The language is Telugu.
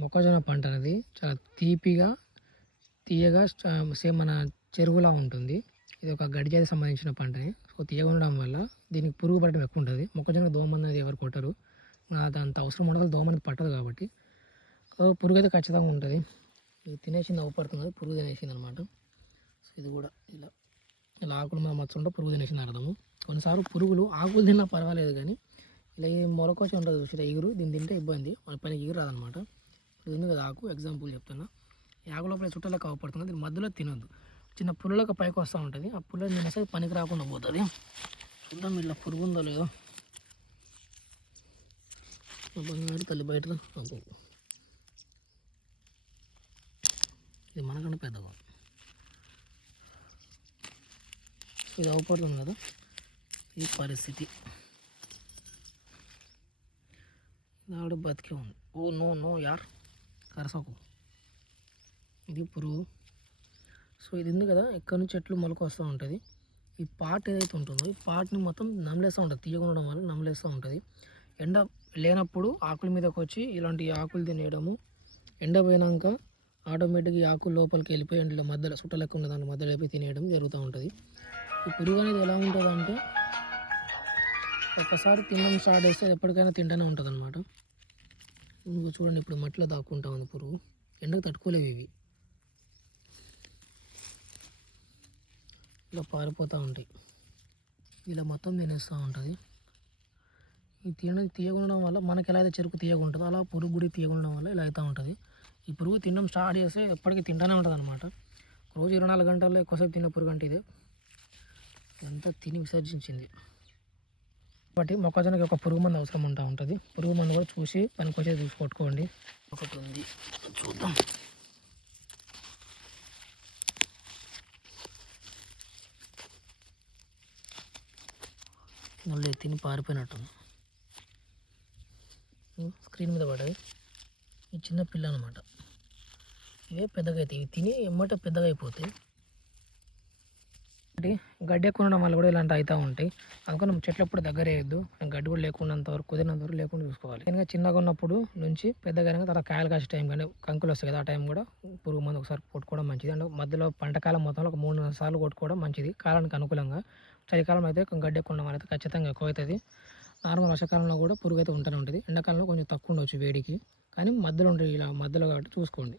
మొక్కజొన్న పంట అనేది చాలా తీపిగా తీయగా సేమ్ మన చెరువులా ఉంటుంది. ఇది ఒక గడ్డి సంబంధించిన పంటని. సో తీయగా ఉండడం వల్ల దీనికి పురుగు పట్టడం ఎక్కువ ఉంటుంది. మొక్కజొన్న దోమ అనేది ఎవరు కొట్టరు. అంత అవసరం ఉండదు దోమ అనేది పట్టదు కాబట్టి. పురుగు అయితే ఖచ్చితంగా ఉంటుంది. ఇది తినేసింది అవపడుతుంది పురుగు తినేసింది అనమాట సో ఇది కూడా ఇలా ఇలా ఆకుల మీద మచ్చ ఉంటే పురుగు తినేసింది అర్థము. కొన్నిసార్లు పురుగులు ఆకులు తిన్నా పర్వాలేదు కానీ ఇలా ఈ మొలకొచ్చి ఉంటుంది చూసి ఎగురు దీన్ని తింటే ఇబ్బంది. మన పైన ఎగురు రాదనమాట ఉంది కదా ఆకు ఎగ్జాంపుల్ చెప్తున్నా. ఆకు లోపల చుట్టలకు అవపడుతుంది దీని మధ్యలో తినొద్దు. చిన్న పుల్లలకు పైకి వస్తూ ఉంటుంది. ఆ పుల్ల తినేసరికి పనికి రాకుండా పోతుంది. చూద్దాం ఇట్లా పురుగు ఉందో లేదో బంగారు తల్లి బయట ఇది మనకన్నా పెద్దగా ఇది అవపడుతుంది కదా. ఈ పరిస్థితి. నాడు బతికే ఉంది. ఓ నో నో యార్. కరసకు. ఇది పురుగు. సో ఇది ఉంది కదా ఎక్కడి నుంచి చెట్లు మొలక వస్తూ ఉంటుంది. ఈ పాట్ ఏదైతే ఉంటుందో ఈ పాట్ని మొత్తం నమలేస్తూ ఉంటుంది. తీయకుండా వల్ల నమలేస్తూ ఉంటుంది. ఎండ లేనప్పుడు ఆకుల మీదకి వచ్చి ఇలాంటి ఆకులు తినేయడము. ఎండ పోయినాక ఆటోమేటిక్గా ఈ ఆకులు లోపలికి వెళ్ళిపోయి ఎండల మధ్యలో చుట్ట లెక్క ఉన్న దాని మధ్యలో వెళ్ళిపోయి తినేయడం జరుగుతూ ఉంటుంది. ఈ పురుగు అనేది ఎలా ఉంటుంది అంటే ఒక్కసారి తినడం స్టార్ట్ చేస్తే ఎప్పటికైనా తింటూనే ఉంటుంది అనమాట ఇంకో చూడండి ఇప్పుడు మట్టిలో దాక్కుంటా ఉంది పురుగు. ఎండకు తట్టుకోలేవు ఇవి. ఇలా పారిపోతూ ఉంటాయి. ఇలా మొత్తం తినేస్తూ ఉంటుంది. ఈ తినడం తీయకుండడం వల్ల మనకి ఎలా అయితే చెరుకు తీయగా ఉంటుందో అలా పురుగు గుడి తీయకుండడం వల్ల ఇలా అవుతూ ఉంటుంది. ఈ పురుగు తినడం స్టార్ట్ చేస్తే ఎప్పటికీ తింటానే ఉంటుంది అనమాట రోజు ఇరవై నాలుగు గంటల్లో ఎక్కువసేపు తిన్న పురుగు అంటే ఇదే. ఇదంతా తిని విసర్జించింది. కాబట్టి మొక్కజొన్నకి ఒక పురుగు మందు అవసరం ఉంటా ఉంటుంది. పురుగు మందు కూడా చూసి పనికొచ్చేది చూసి కొట్టుకోండి. ఒకటి ఉంది. చూద్దాం. మళ్ళీ తిని పారిపోయినట్టుంది. స్క్రీన్ మీద పడది ఈ చిన్న పిల్ల అనమాట ఇవే పెద్దగా అవుతాయి ఇవి తిని ఎమ్మట పెద్దగా అయిపోతాయి. గడ్డి ఎక్కువ ఉండడం వల్ల కూడా ఇలాంటి అవుతూ ఉంటాయి. అందుకని మనం చెట్లు ఎప్పుడు దగ్గర వేయద్దు. గడ్డి కూడా లేకున్నంత వరకు కుదిరినంత వరకు లేకుండా చూసుకోవాలి. ఇంకా చిన్నగా ఉన్నప్పుడు నుంచి పెద్దగా అయినాక తర్వాత కాయలు కాసే టైం కానీ కంకులు వస్తాయి కదా ఆ టైం కూడా పురుగు మందు ఒకసారి కొట్టుకోవడం మంచిది. అండ్ మధ్యలో పంటకాలం మొత్తంలో ఒక మూడు నాలుగు సార్లు కొట్టుకోవడం మంచిది. కాలానికి అనుకూలంగా. చలికాలం అయితే గడ్డి ఎక్కువ ఉండడం వల్ల అయితే ఖచ్చితంగా ఎక్కువ అవుతుంది నార్మల్ వర్షాకాలంలో కూడా పురుగు అయితే ఉంటూనే ఉంటుంది. ఎండాకాలంలో కొంచెం తక్కువ ఉండవచ్చు వేడికి. కానీ మధ్యలో ఉంటుంది ఇలా మధ్యలో కాబట్టి చూసుకోండి.